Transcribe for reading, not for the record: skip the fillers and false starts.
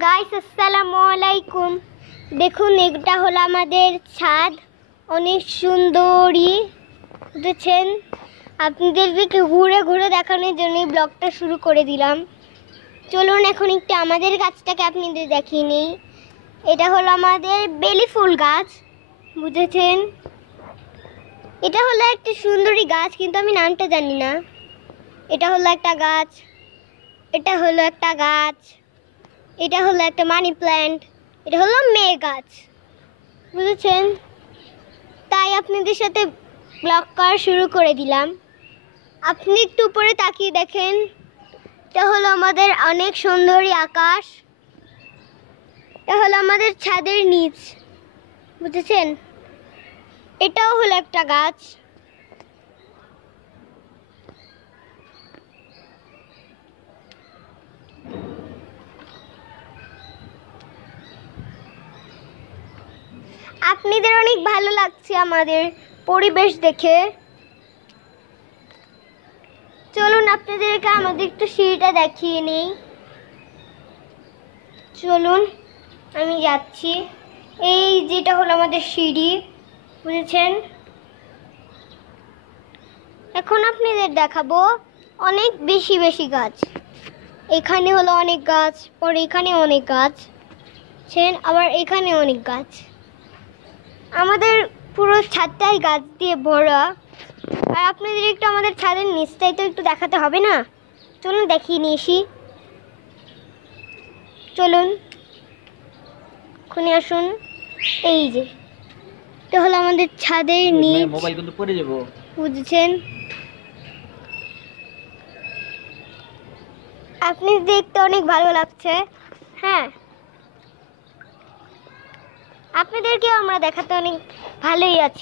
Guys আসসালামু আলাইকুম। দেখুন এটা হলো আমাদের ছাদ, অনেক সুন্দরী বুঝেছেন। আপনাদেরকে ঘুরে ঘুরে দেখানোর জন্য ব্লগটা শুরু করে দিলাম। চলুন এখন একটু আমাদের গাছটাকে আপনাদের দেখিয়ে নিই। এটা হলো আমাদের বেলি ফুল গাছ বুঝেছেন। এটা হলো একটা সুন্দরী গাছ, কিন্তু আমি নামটা জানি না। এটা হলো একটা গাছ, এটা হলো একটা গাছ, এটা হলো একটা মানি প্ল্যান্ট, এটা হলো মেয়ে গাছ বুঝেছেন। তাই আপনাদের সাথে ব্লগ করা শুরু করে দিলাম। আপনি একটু উপরে তাকিয়ে দেখেন, এটা হলো আমাদের অনেক সুন্দরী আকাশ, এটা হলো আমাদের ছাদের নিচ বুঝেছেন। এটাও হলো একটা গাছ। আপনাদের অনেক ভালো লাগছে আমাদের পরিবেশ দেখে। চলুন আপনাদেরকে আমাদের একটু সিঁড়িটা দেখিয়ে নেই। চলুন আমি যাচ্ছি। এই যেটা হলো আমাদের সিঁড়ি বুঝেছেন। এখন আপনাদের দেখাবো অনেক বেশি বেশি গাছ। এখানে হলো অনেক গাছ, পরে এখানে অনেক গাছ, আবার এখানে অনেক গাছ। আমাদের পুরো ছাদটাই গাছ দিয়ে ভরা। আর আপনাদের একটু আমাদের ছাদের নিচটাই তো একটু দেখাতে হবে না? চলুন দেখিয়ে নিয়ে আসি। চলুন খুনি আসুন। এই যে এটা হলো আমাদের ছাদের নিচ, মোবাইল কিন্তু পড়ে যাবো বুঝছেন। আপনি দেখতে অনেক ভালো লাগছে। হ্যাঁ, আপনাদেরকেও আমরা দেখাতে অনেক ভালোই আছি।